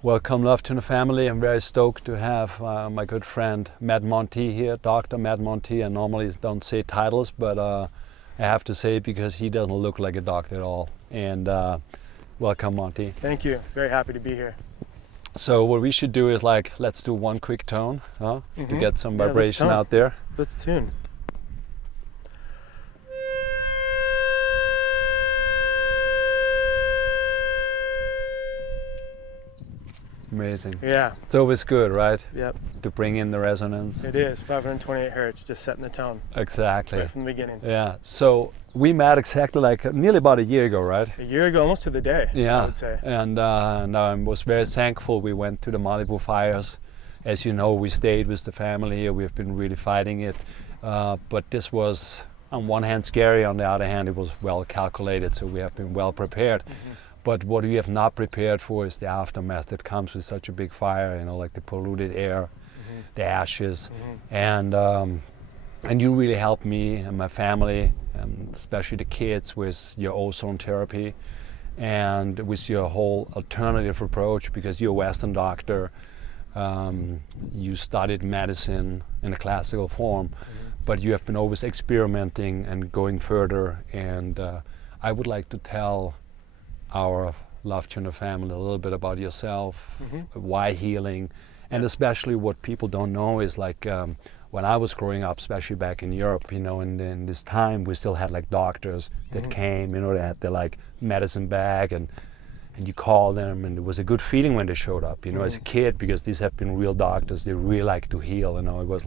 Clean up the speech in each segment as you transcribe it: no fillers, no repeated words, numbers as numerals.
Welcome, Lovetuner family. I'm very stoked to have my good friend Matt Montee here, Dr. Matt Montee. I normally don't say titles, but I have to say it because he doesn't look like a doctor at all. And welcome, Montee. Thank you. Very happy to be here. So what we should do is let's do one quick tone, to get some vibration out there. Let's tune. Amazing. Yeah. It's always good, right? Yep. To bring in the resonance. It is 528 hertz, just setting the tone. Exactly. Right from the beginning. Yeah. So we met exactly nearly about a year ago, right? A year ago, almost to the day. Yeah. I would say. And I was very thankful. We went to the Malibu fires. As you know, we stayed with the family. We've been really fighting it. But this was, on one hand, scary. On the other hand, it was well calculated. So we have been well prepared. Mm-hmm. But what we have not prepared for is the aftermath that comes with such a big fire, like the polluted air, the ashes. And you really helped me and my family, and especially the kids, with your ozone therapy and with your whole alternative approach, because you're a Western doctor. You studied medicine in a classical form, but you have been always experimenting and going further. And I would like to tell our Lovetuner family a little bit about yourself, why healing, and especially what people don't know is when I was growing up, especially back in Europe, and in this time we still had doctors that came, they had their medicine bag, and you call them, and it was a good feeling when they showed up, as a kid, because these have been real doctors. They really like to heal, it was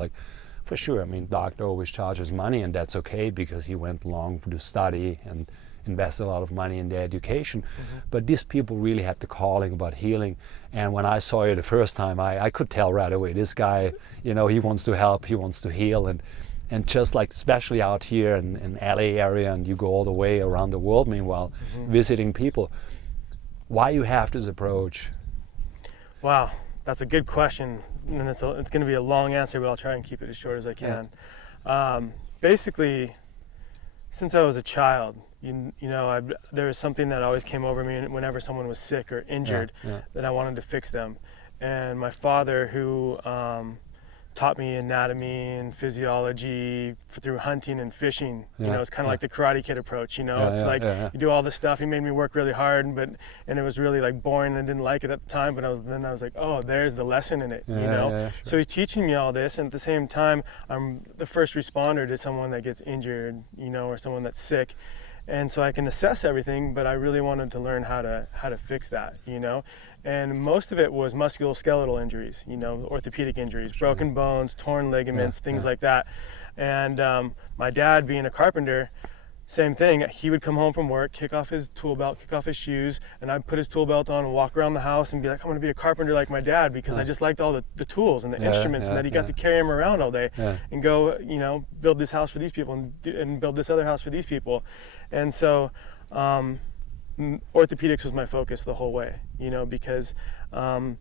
for sure. Doctor always charges money, and that's okay because he went along to study and invested a lot of money in their education. But these people really had the calling about healing. And when I saw you the first time, I could tell right away, this guy, he wants to help, he wants to heal. And just especially out here in LA area, and you go all the way around the world meanwhile, visiting people, why you have this approach? Wow, that's a good question. And it's going to be a long answer, but I'll try and keep it as short as I can. Basically, since I was a child, there was something that always came over me whenever someone was sick or injured, that I wanted to fix them. And my father, who taught me anatomy and physiology through hunting and fishing, it's kind of like the Karate Kid approach. You do all this stuff. He made me work really hard, and it was really boring, and I didn't like it at the time. But I was like, oh, there's the lesson in it. So he's teaching me all this, and at the same time, I'm the first responder to someone that gets injured, or someone that's sick. And so I can assess everything, but I really wanted to learn how to fix that, And most of it was musculoskeletal injuries, orthopedic injuries, broken bones, torn ligaments, things like that. And my dad, being a carpenter, same thing. He would come home from work, kick off his tool belt, kick off his shoes, and I'd put his tool belt on and walk around the house and be like, I want to be a carpenter like my dad, because I just liked all the tools and the instruments, and that he got to carry them around all day and go, build this house for these people and build this other house for these people. And so orthopedics was my focus the whole way, because I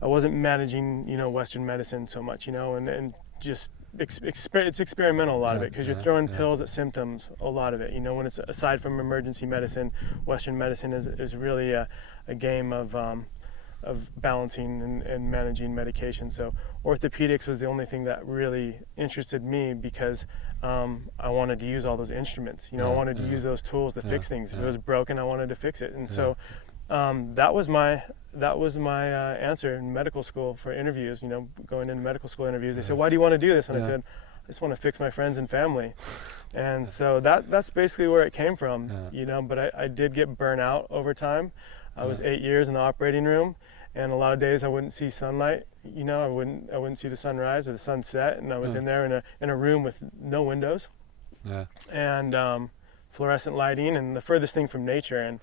wasn't managing, Western medicine so much, and just it's experimental, a lot of it, because you're throwing pills at symptoms, a lot of it. When it's aside from emergency medicine, Western medicine is really a game of balancing and managing medication. So orthopedics was the only thing that really interested me, because I wanted to use all those instruments. I wanted to use those tools to fix things. If it was broken, I wanted to fix it. And so that was my answer in medical school for interviews. Going into medical school interviews, they said, "Why do you want to do this?" And I said, "I just want to fix my friends and family." And so that's basically where it came from. But I did get burnt out over time. I was 8 years in the operating room, and a lot of days I wouldn't see sunlight. I wouldn't see the sunrise or the sunset, and I was in there in a room with no windows, and fluorescent lighting, and the furthest thing from nature. And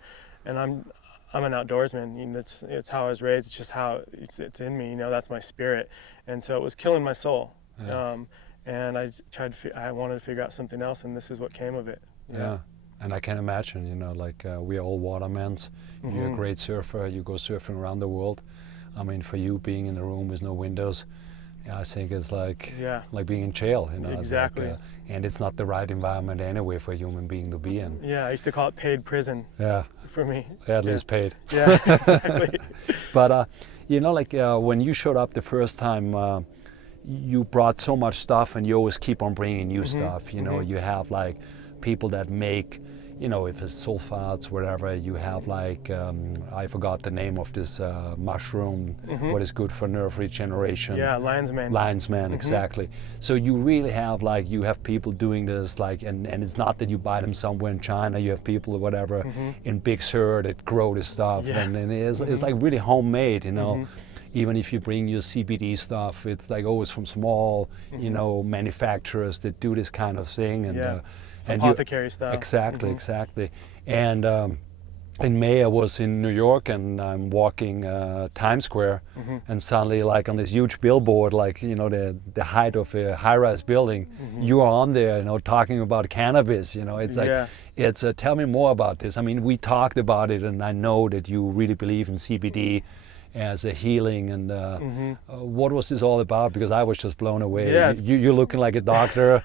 I'm an outdoorsman. It's how I was raised. It's just how it's in me. That's my spirit, and so it was killing my soul. And I wanted to figure out something else, and this is what came of it. And I can imagine, we're all watermans. You're a great surfer. You go surfing around the world. For you, being in a room with no windows, I think it's like being in jail. Exactly. And it's not the right environment anyway for a human being to be in. I used to call it paid prison. For me. At least paid. Exactly. But You know, like when you showed up the first time, you brought so much stuff, and you always keep on bringing new stuff. You know, you have like people that make, you know, if it's sulfates, whatever. You have like I forgot the name of this mushroom. What is good for nerve regeneration? Yeah, lion's mane. Lion's mane, exactly. So you really have like, you have people doing this like, and it's not that you buy them somewhere in China. You have people or whatever in Big Sur that grow this stuff, and it's like really homemade. You know. Even if you bring your CBD stuff, it's like always from small, you know, manufacturers that do this kind of thing. And apothecary style. Exactly, exactly. And in May I was in New York, and I'm walking Times Square, and suddenly, like on this huge billboard, like, you know, the height of a high-rise building, you are on there, you know, talking about cannabis. You know, it's like, it's tell me more about this. I mean, we talked about it, and I know that you really believe in CBD as a healing, and what was this all about? Because I was just blown away. Yeah, you're looking like a doctor,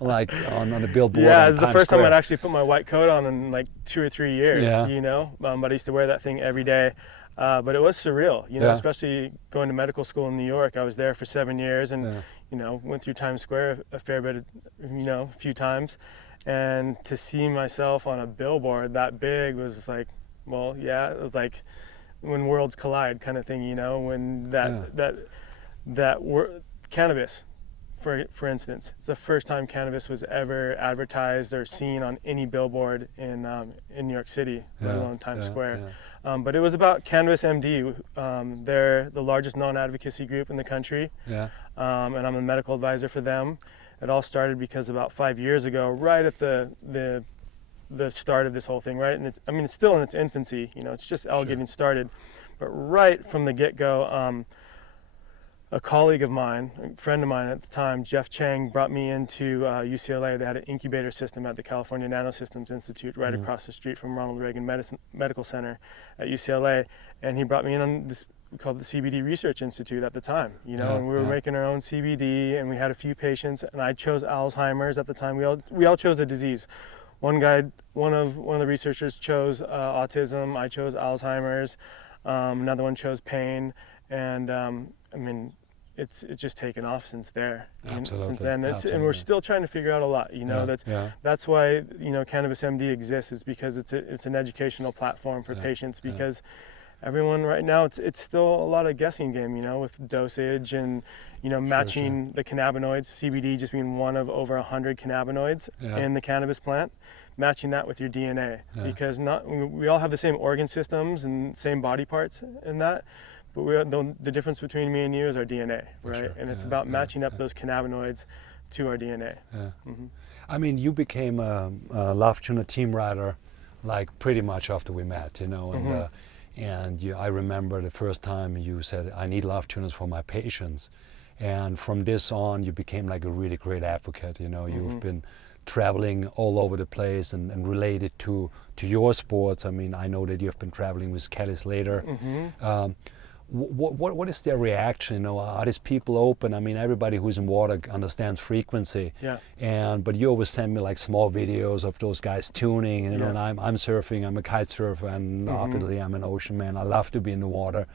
like on a billboard. Yeah, it's the first Square. time I'd actually put my white coat on in like 2 or 3 years. Yeah. You know, but I used to wear that thing every day. But it was surreal, you know, especially going to medical school in New York. I was there for 7 years, and you know, went through Times Square a fair bit, you know, a few times, and to see myself on a billboard that big was like, well, yeah, it was like when worlds collide kind of thing, you know, when cannabis, for instance, it's the first time cannabis was ever advertised or seen on any billboard in New York City, let alone Times Square. But it was about Cannabis MD. They're the largest non-advocacy group in the country, and I'm a medical advisor for them. It all started because about 5 years ago, right at the start of this whole thing, right? And it's still in its infancy, you know, it's just all getting started. But right from the get-go, a colleague of mine, a friend of mine at the time, Jeff Chang, brought me into UCLA. They had an incubator system at the California Nanosystems Institute right across the street from Ronald Reagan Medical Center at UCLA. And he brought me in on this, we called the CBD Research Institute at the time, you know, and we were making our own CBD, and we had a few patients, and I chose Alzheimer's at the time. We all chose a disease. One of the researchers chose autism. I chose Alzheimer's. Another one chose pain, and I mean, it's just taken off since there. Absolutely. Since then, and we're still trying to figure out a lot. You know, that's why, you know, Cannabis MD exists, is because it's an educational platform for patients, because everyone right now, it's still a lot of guessing game, you know, with dosage and, you know, matching the cannabinoids, CBD just being one of over 100 cannabinoids in the cannabis plant, matching that with your DNA, because we all have the same organ systems and same body parts in that, but the difference between me and you is our DNA, right? And it's about matching up those cannabinoids to our DNA. I mean, you became a Lovetuner team rider like pretty much after we met, you know, and I remember the first time you said, I need Lovetuners for my patients. And from this on, you became like a really great advocate. You know, you've been traveling all over the place and related to your sports. I mean, I know that you've been traveling with Kelly Slater. What is their reaction? You know, are these people open? I mean, everybody who's in water understands frequency. But you always send me like small videos of those guys tuning, and, you know, and I'm surfing, I'm a kite surfer, and obviously I'm an ocean man. I love to be in the water.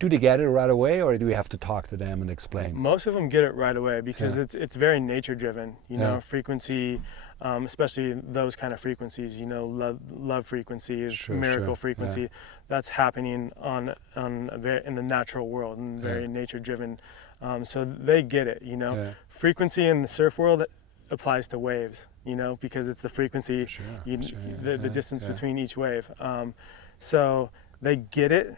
Do they get it right away, or do we have to talk to them and explain? Most of them get it right away, because it's very nature driven, you know, frequency, especially those kind of frequencies, you know, love frequencies, miracle frequency, that's happening in the natural world, and very nature driven. So they get it, you know. Frequency in the surf world applies to waves, you know, because it's the frequency, the distance between each wave. So they get it,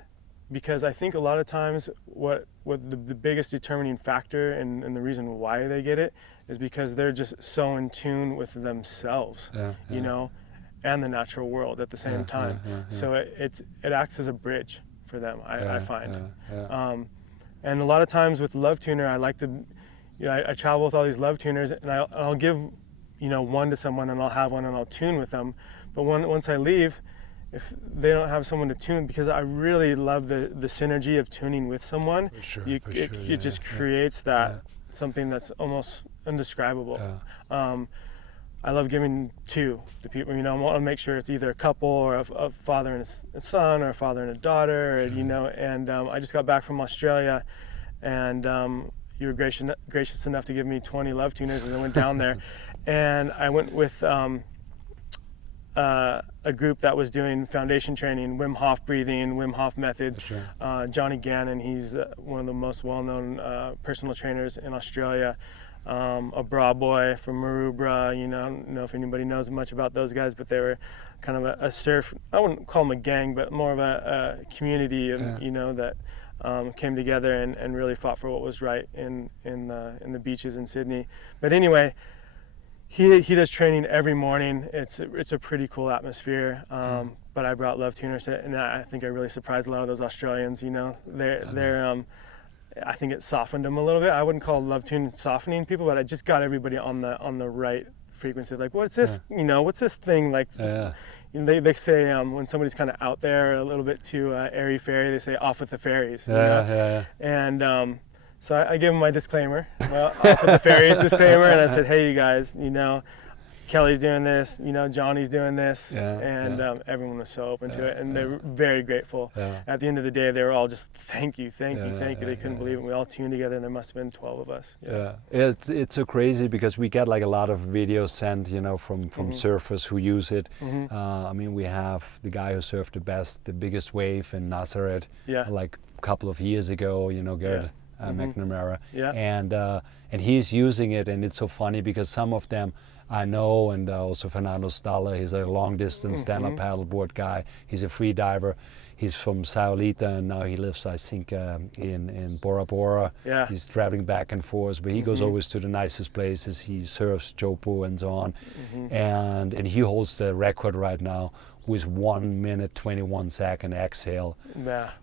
because I think a lot of times what the biggest determining factor and the reason why they get it is because they're just so in tune with themselves, you know, and the natural world at the same time. So it acts as a bridge for them, I find. And a lot of times with Lovetuner, I like to, you know, I travel with all these Lovetuners, and I'll give, you know, one to someone, and I'll have one and I'll tune with them. But once I leave, if they don't have someone to tune, because I really love the synergy of tuning with someone, it just creates that something that's almost indescribable. I love giving to the people. You know, I want to make sure it's either a couple or a father and a son, or a father and a daughter. Or, you know, and I just got back from Australia, and you were gracious enough to give me 20 Lovetuners, and I went down there, and I went with a group that was doing foundation training, Wim Hof breathing, Wim Hof method. Sure. Johnny Gannon, he's one of the most well-known personal trainers in Australia. A bra boy from Maroubra, you know, I don't know if anybody knows much about those guys, but they were kind of a surf, I wouldn't call them a gang, but more of a community of, you know, that came together and really fought for what was right in the beaches in Sydney. But anyway, he does training every morning. It's a pretty cool atmosphere. But I brought Lovetuners, and I think I really surprised a lot of those Australians. You know, they're I think it softened them a little bit. I wouldn't call Lovetune softening people, but I just got everybody on the right frequency. Like, what's this? You know, what's this thing? Like, you know, they say when somebody's kind of out there a little bit too airy fairy, they say off with the fairies. And so I gave them my disclaimer, well, off with the fairies disclaimer, and I said, hey, you guys, you know, Kelly's doing this, you know, Johnny's doing this, and everyone was so open to it, and they were very grateful. At the end of the day, they were all just, thank you. They couldn't believe it. We all tuned together, and there must have been 12 of us. It's so crazy because we get like a lot of videos sent, you know, from surfers who use it. I mean, we have the guy who surfed the biggest wave in Nazareth, like a couple of years ago, you know, Gerd McNamara, and he's using it, and it's so funny because some of them I know, and also Fernando Staller, he's a long distance stand-up paddleboard guy. He's a free diver. He's from Saulita, and now he lives, I think, in Bora Bora. He's traveling back and forth, but he goes always to the nicest places. He surfs Jopo and so on, and he holds the record right now with 1 minute 21 second exhale.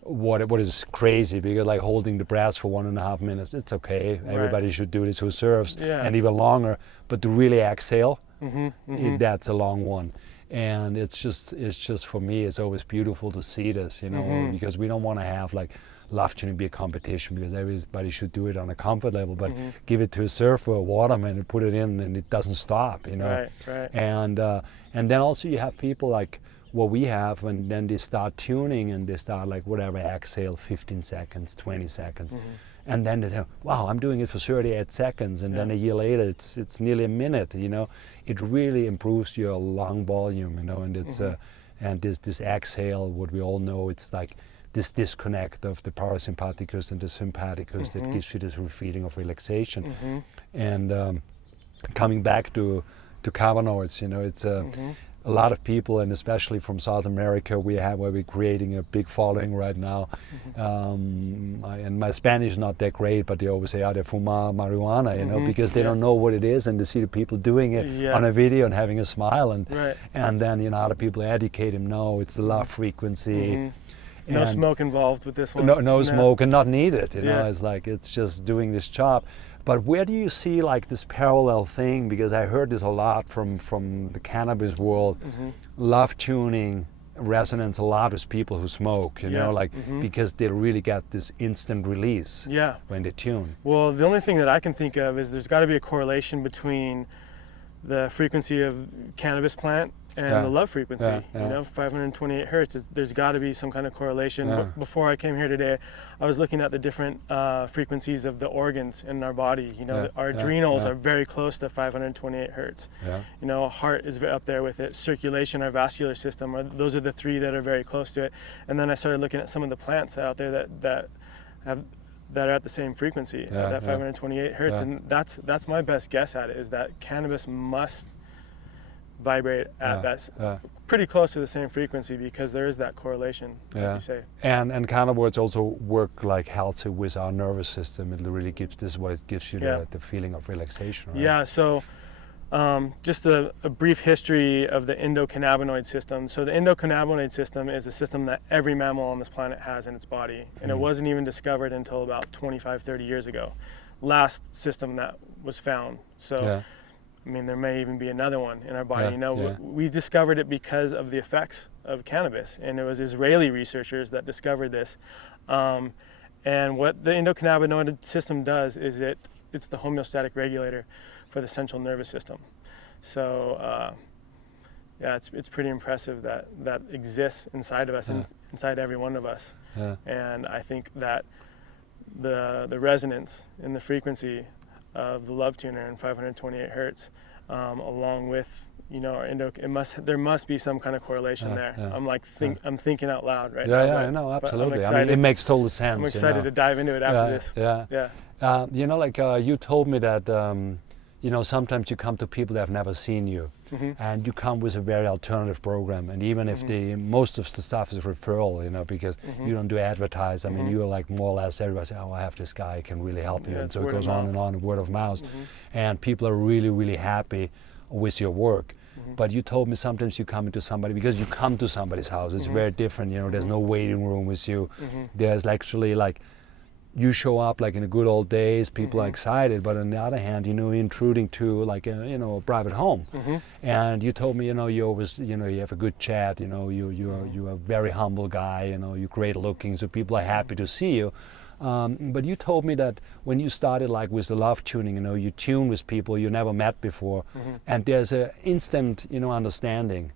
What is crazy, because like holding the breath for 1.5 minutes, it's okay. Everybody should do this who surfs, and even longer. But to really exhale, that's a long one. And it's just for me, it's always beautiful to see this, you know, because we don't want to have like Lovetuning be a competition, because everybody should do it on a comfort level, but give it to a surfer, a waterman, and put it in, and it doesn't stop, you know. And then also you have people like what we have, and then they start tuning, and they start like whatever, exhale 15 seconds, 20 seconds. And then they say, wow, I'm doing it for 38 seconds, and then a year later it's nearly a minute, you know. It really improves your lung volume, you know, and it's and this exhale, what we all know, it's like this disconnect of the parasympathicus and the sympathicus that gives you this feeling of relaxation. And coming back to cannabinoids, you know, it's a lot of people, and especially from South America, where we're creating a big following right now. And my Spanish is not that great, but they always say, de fumar marijuana, you know, because they don't know what it is, and they see the people doing it on a video and having a smile, and then, you know, other people educate them, no, it's the love frequency. No smoke involved with this one. No smoke, and not needed, you know, it's like, it's just doing this job. But where do you see like this parallel thing? Because I heard this a lot from the cannabis world. Lovetuning resonates a lot with people who smoke, you know, like because they really get this instant release when they tune. Well, the only thing that I can think of is there's got to be a correlation between the frequency of cannabis plant and the love frequency. You know, 528 hertz, there's got to be some kind of correlation. Before I came here today, I was looking at the different frequencies of the organs in our body. You know, our adrenals are very close to 528 hertz. You know, heart is up there with it. Circulation, our vascular system, those are the three that are very close to it. And then I started looking at some of the plants out there that are at the same frequency, that 528 hertz, and that's my best guess at it, is that cannabis must vibrate at that pretty close to the same frequency, because there is that correlation, like you say. And cannabinoids also work like healthy with our nervous system. It really gives you the feeling of relaxation, right? So just a brief history of the endocannabinoid system. So the endocannabinoid system is a system that every mammal on this planet has in its body, and it wasn't even discovered until about 25-30 years ago. Last system that was found. So I mean, there may even be another one in our body. You know, we discovered it because of the effects of cannabis, and it was Israeli researchers that discovered this. And what the endocannabinoid system does is it's the homeostatic regulator for the central nervous system. So yeah, it's pretty impressive that exists inside of us, inside every one of us. And I think that the resonance and the frequency of the Lovetuner and 528 hertz, along with our there must be some kind of correlation there. I'm thinking out loud right now. Yeah, I know, absolutely. I mean, it makes total sense. I'm excited to dive into it after this. Yeah. You told me that sometimes you come to people that have never seen you, and you come with a very alternative program, and even if most of the stuff is referral, because you don't do advertise. I mean, you're like more or less everybody say, oh, I have this guy, can really help you, and so it goes on and on, word of mouth, and people are really, really happy with your work. But you told me sometimes you come into somebody, because you come to somebody's house, it's very different, there's no waiting room with you. There's actually like, you show up like in the good old days, people are excited, but on the other hand, you're intruding to like a private home. And you told me, you always, you have a good chat, you're a very humble guy, you're great looking, so people are happy to see you. But you told me that when you started like with the love tuning, you tune with people you never met before, and there's an instant, understanding.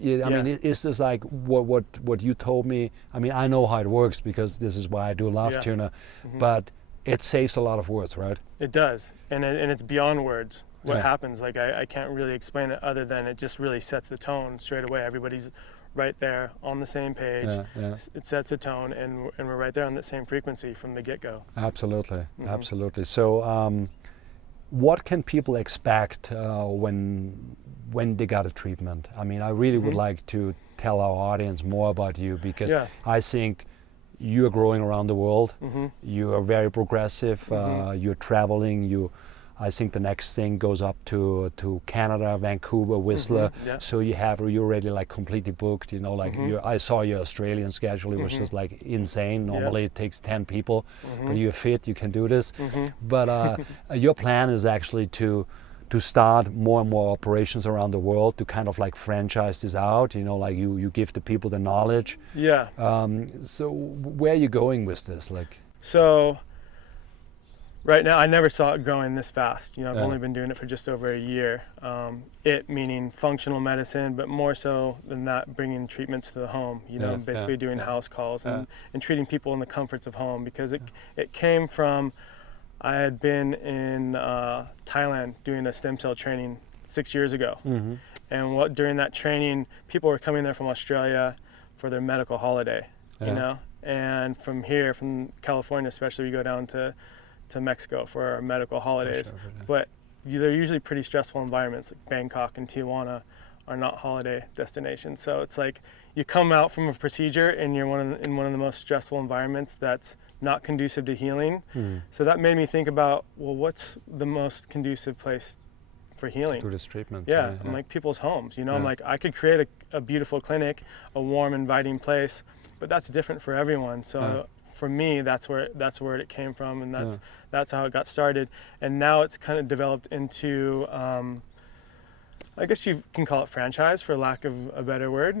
I mean, it's just like what you told me. I mean, I know how it works because this is why I do Lovetuner, but it saves a lot of words, right? It does, and it's beyond words. What happens? Like I can't really explain it other than it just really sets the tone straight away. Everybody's right there on the same page. It sets the tone, and we're right there on the same frequency from the get-go. Absolutely, absolutely. So, what can people expect when they got a treatment? I mean, I really would like to tell our audience more about you, because I think you are growing around the world. You are very progressive. You're traveling. I think the next thing goes up to Canada, Vancouver, Whistler. So you're already like completely booked. I saw your Australian schedule. It was just like insane. Normally it takes 10 people, but you're fit. You can do this. But your plan is actually to start more and more operations around the world, to kind of like franchise this out. Like you give the people the knowledge. So where are you going with this? So. Right now, I never saw it growing this fast. I've only been doing it for just over a year. It meaning functional medicine, but more so than that, bringing treatments to the home. Basically doing house calls and treating people in the comforts of home. Because it came from, I had been in Thailand doing a stem cell training 6 years ago, and during that training, people were coming there from Australia for their medical holiday. And from here, from California especially, we go down to Mexico for our medical holidays, but they're usually pretty stressful environments. Like Bangkok and Tijuana are not holiday destinations, so it's like you come out from a procedure and you're in one of the most stressful environments that's not conducive to healing. So that made me think about, well, what's the most conducive place for healing? To this treatment. I'm like people's homes. I'm like, I could create a beautiful clinic, a warm, inviting place, but that's different for everyone. So. For me, that's where it came from, and that's how it got started. And now it's kind of developed into, I guess you can call it franchise, for lack of a better word.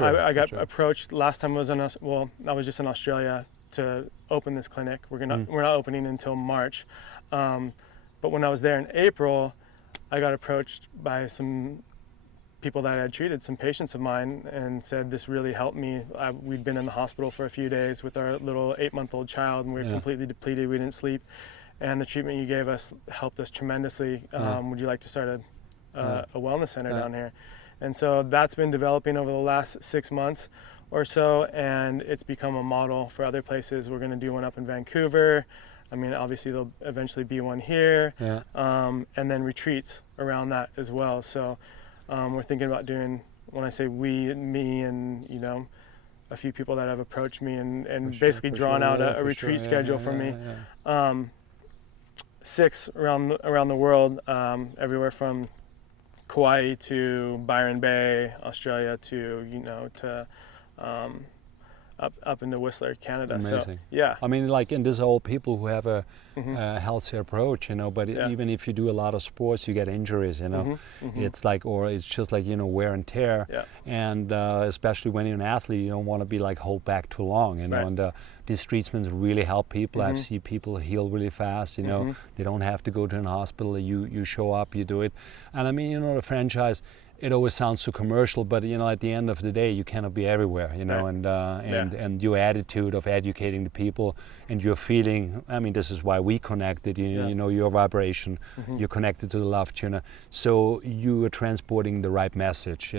I got approached last time I was just in Australia to open this clinic. We're not opening until March, but when I was there in April, I got approached by some people that I had treated, some patients of mine, and said this really helped me. We'd been in the hospital for a few days with our little 8-month-old child, and we were completely depleted. We didn't sleep, and the treatment you gave us helped us tremendously. Would you like to start a wellness center down here? And so that's been developing over the last 6 months or so, and it's become a model for other places. We're going to do one up in Vancouver. I mean, obviously there'll eventually be one here, and then retreats around that as well. So. We're thinking about doing, when I say we, me and, a few people that have approached me and basically drawn out a retreat schedule for me. 6 around the world, everywhere from Kauai to Byron Bay, Australia to, up into Whistler, Canada. Amazing. So yeah, I mean, like, and these are all people who have a healthy approach, you know. But even if you do a lot of sports, you get injuries, you know. It's like, or it's just like, you know, wear and tear. Yeah. And especially when you're an athlete, you don't want to be like hold back too long, you know. Right. And these treatments really help people. I've seen people heal really fast, you know. They don't have to go to an hospital. You show up, you do it. And I mean, you know, the franchise, it always sounds so commercial, but you know, at the end of the day, you cannot be everywhere, you know. Right. And your attitude of educating the people and your feeling. I mean, this is why we connected. You know, your vibration. You're connected to the Lovetuner, so you are transporting the right message,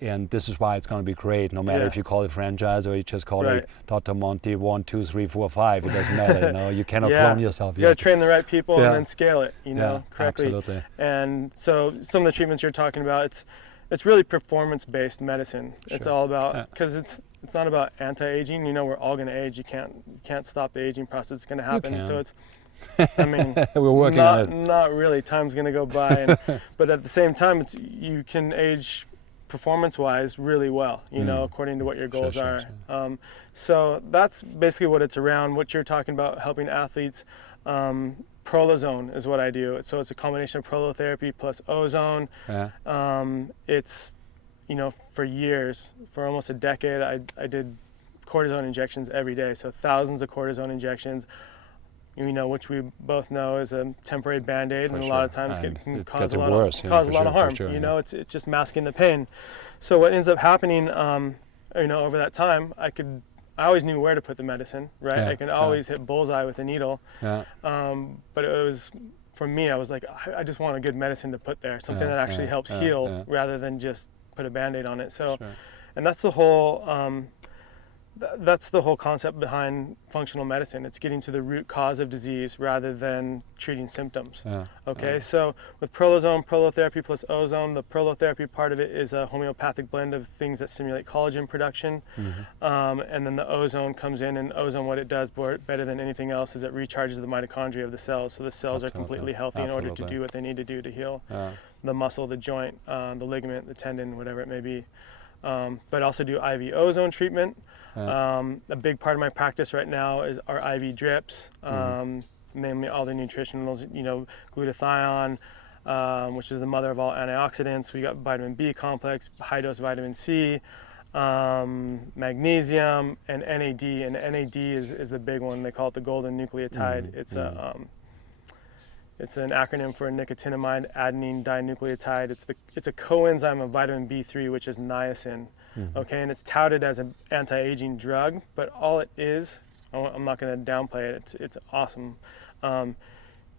and this is why it's going to be great. No matter if you call it franchise or you just call it Dr. Montee 1, 2, 3, 4, 5. It doesn't matter. You know, you cannot clone yourself. You got to train the right people and then scale it. You know, correctly. Absolutely. And so some of the treatments you're talking about, it's really performance-based medicine. Sure. It's all about, because it's not about anti-aging. You know, we're all going to age. You can't stop the aging process. It's going to happen. So it's, I mean, we're working on it. Not really. Time's going to go by, but at the same time, you can age performance-wise really well, you know, according to what your goals are. So that's basically what it's around. What you're talking about, helping athletes. Prolozone is what I do. So it's a combination of prolotherapy plus ozone. It's, you know, for years, for almost a decade, I did cortisone injections every day. So thousands of cortisone injections, you know, which we both know is a temporary Band-Aid, and a lot of times can cause a lot of harm. You know, it's just masking the pain. So what ends up happening, you know, over that time, I always knew where to put the medicine, right? I can always hit bullseye with a needle. But it was, for me, I was like, I just want a good medicine to put there, something that actually helps heal rather than just put a Band-Aid on it. So, and that's the whole. That's the whole concept behind functional medicine. It's getting to the root cause of disease rather than treating symptoms. So with prolozone, prolotherapy plus ozone, the prolotherapy part of it is a homeopathic blend of things that stimulate collagen production. And then the ozone comes in, and ozone, what it does better than anything else is it recharges the mitochondria of the cells. So the cells are completely healthy in order to do what they need to do to heal the muscle, the joint, the ligament, the tendon, whatever it may be. But also do IV ozone treatment. A big part of my practice right now are IV drips, namely all the nutritionals, you know, glutathione, which is the mother of all antioxidants. We got vitamin B complex, high dose vitamin C, magnesium, and NAD. And NAD is the big one. They call it the golden nucleotide. It's an acronym for nicotinamide adenine dinucleotide. It's a coenzyme of vitamin B3, which is niacin. Okay, and it's touted as an anti-aging drug, but all it is, I'm not going to downplay it. It's awesome.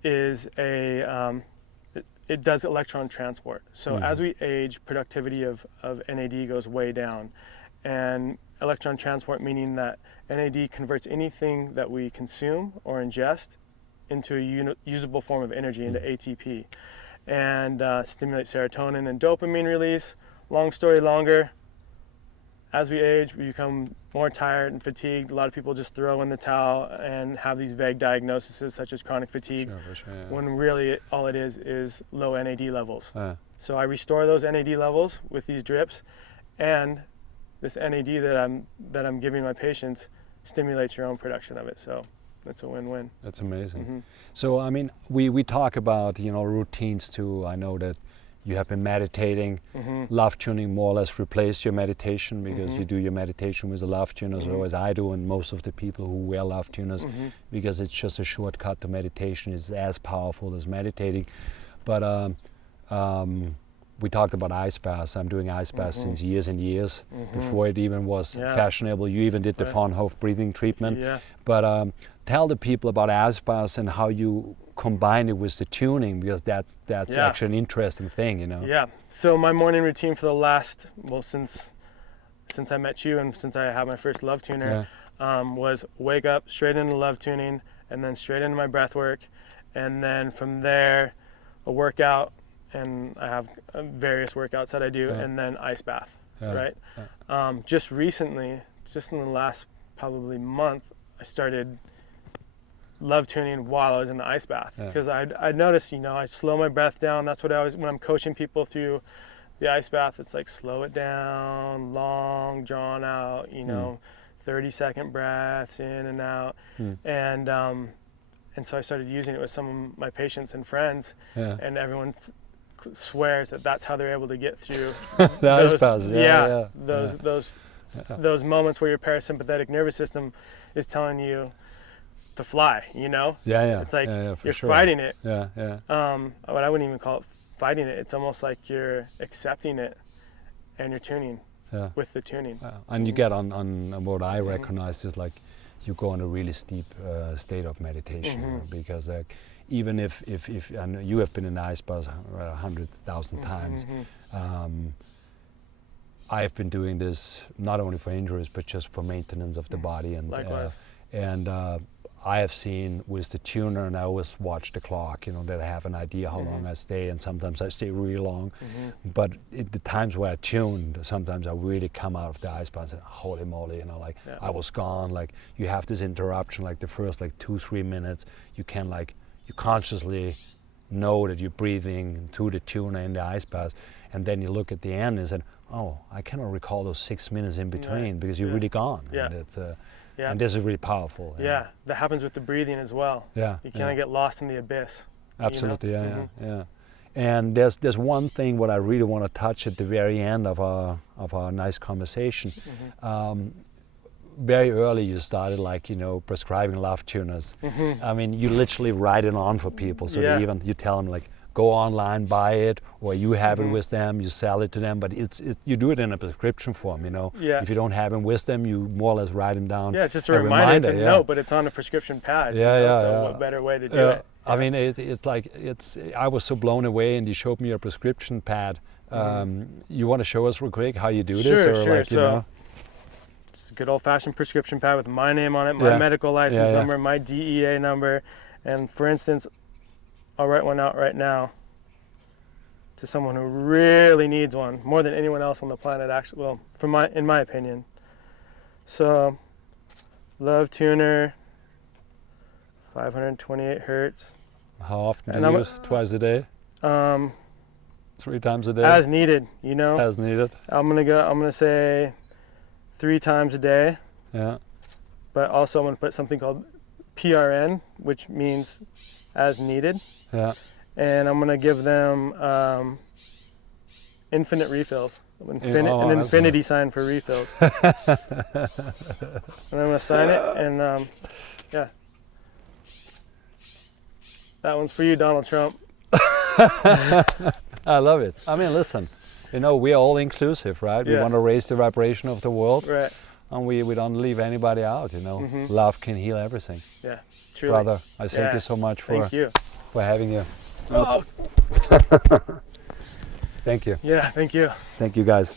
Is it does electron transport. So as we age, productivity of NAD goes way down, and electron transport meaning that NAD converts anything that we consume or ingest into a usable form of energy, into ATP, and stimulates serotonin and dopamine release. Long story longer, as we age, we become more tired and fatigued. A lot of people just throw in the towel and have these vague diagnoses such as chronic fatigue, when really all it is low NAD levels. So I restore those NAD levels with these drips, and this NAD that I'm giving my patients stimulates your own production of it. So that's a win-win. That's amazing. So I mean, we talk about, you know, routines too. I know that you have been meditating. Lovetuning more or less replaced your meditation, because you do your meditation with a Lovetuner, so as I do, and most of the people who wear Lovetuners, because it's just a shortcut to meditation. It's as powerful as meditating. But we talked about ice baths. I'm doing ice baths since years and years, before it even was fashionable. You even did the Fraunhofer breathing treatment. But tell the people about ice baths and how you combine it with the tuning, because that's actually an interesting thing, you know. So my morning routine for the last, since I met you and since I had my first Lovetuner, was wake up, straight into love tuning, and then straight into my breath work, and then from there a workout, and I have various workouts that I do, and then ice bath, right? Just recently, just in the last probably month, I started love tuning while I was in the ice bath, because I noticed, you know, I slow my breath down. That's what I was, when I'm coaching people through the ice bath, it's like slow it down, long, drawn out, you know, 30-second breaths in and out. And so I started using it with some of my patients and friends, and everyone swears that that's how they're able to get through those moments where your parasympathetic nervous system is telling you to fly, you know? It's like you're fighting it. But I wouldn't even call it fighting it. It's almost like you're accepting it and you're tuning with the tuning. And you get on what I recognize is like you go in a really steep state of meditation, because even if I know you have been in the ice bath 100,000 times, I have been doing this not only for injuries but just for maintenance of the body, and I have seen with the tuner, and I always watch the clock, you know, that I have an idea how long I stay, and sometimes I stay really long. But at the times where I tuned, sometimes I really come out of the ice bath and say, holy moly, you know, like I was gone. Like you have this interruption, like the first like 2-3 minutes, you can like, you consciously know that you're breathing to the tuner in the ice bath, and then you look at the end and say, oh, I cannot recall those 6 minutes in between because you're really gone. And it's and this is really powerful. That happens with the breathing as well. You kind of get lost in the abyss. Absolutely, you know? And there's one thing what I really want to touch at the very end of our nice conversation. Very early you started, like, you know, prescribing Lovetuners. I mean, you literally write it on for people, so they even, you tell them like, go online, buy it, or you have it with them, you sell it to them, but you do it in a prescription form, you know. If you don't have them with them, you more or less write them down. It's just a reminder to know, but it's on a prescription pad. So what better way to do it? I mean, it's like, I was so blown away, and you showed me your prescription pad. You want to show us real quick how you do this? Sure. Like, you know? It's a good old-fashioned prescription pad with my name on it, my medical license number, my DEA number, and for instance, I'll write one out right now to someone who really needs one, more than anyone else on the planet, actually. Well, in my opinion. So, Lovetuner, 528 hertz. How often do you use? Twice a day? 3 times a day? As needed, you know. As needed. I'm gonna say 3 times a day. But also I'm gonna put something called PRN, which means as needed. And I'm gonna give them infinite refills. An infinity sign for refills. And I'm gonna sign it, and that one's for you, Donald Trump. I love it. I mean, listen, you know, we're all inclusive, right? We want to raise the vibration of the world. And we don't leave anybody out, you know. Love can heal everything. Truly. Brother, I thank you so much for having you. Thank you. Thank you. Thank you, guys.